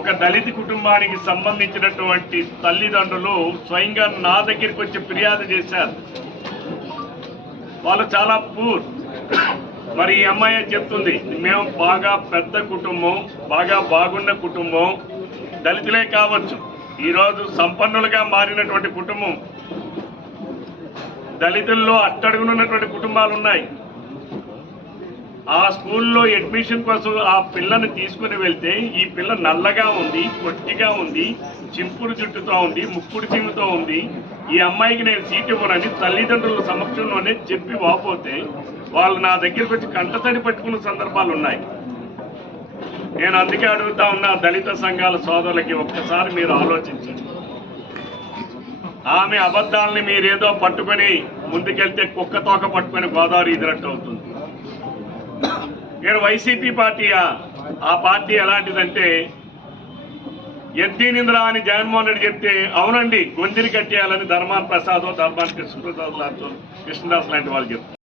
ఒక దళిత కుటుంబానికి సంబంధించినటువంటి తల్లిదండ్రులు స్వయంగా నా దగ్గరికి వచ్చి ఫిర్యాదు చేశారు. వాళ్ళు చాలా పూర్. మరి ఈ అమ్మాయి చెప్తుంది? మేము బాగా పెద్ద కుటుంబం బాగా బాగున్న కుటుంబం దళితులే కావచ్చు. ఈరోజు సంపన్నులుగా మారినటువంటి కుటుంబం. దళితుల్లో అట్టడుగునున్నటువంటి కుటుంబాలు ఉన్నాయి ఆ స్కూల్లో అడ్మిషన్ కోసం ఆ పిల్లని తీసుకుని వెళ్తే ఈ పిల్ల నల్లగా ఉంది పొట్టిగా ఉంది చింపుడు జుట్టుతో ఉంది ముక్కుడు చిమ్ముతో ఉంది. ఈ అమ్మాయికి నేను సీట్ ఇవ్వనని తల్లిదండ్రుల సమక్షంలోనే చెప్పి వాపోతే వాళ్ళు నా దగ్గరికి వచ్చి కంటతడి పట్టుకున్న సందర్భాలు ఉన్నాయి. నేను అందుకే అడుగుతా ఉన్నా దళిత సంఘాల సోదరులకి ఒక్కసారి మీరు ఆలోచించండి. ఆమె అబద్ధాలని మీరేదో పట్టుకొని ముందుకెళ్తే కుక్క తోక పట్టుకొని గోదావరి ఇదినట్టు అవుతుంది. నేను వైసీపీ పార్టీ ఆ పార్టీ ఎలాంటిదంటే ఎద్దీనింద్రా అని జగన్మోహన్ రెడ్డి చెప్తే అవునండి గొంతిని కట్టేయాలని ధర్మాన్ ప్రసాద్ ధర్మాన్ కృష్ణప్రసాద్ లాంటి కృష్ణదాస్ లాంటి వాళ్ళు చెప్తారు.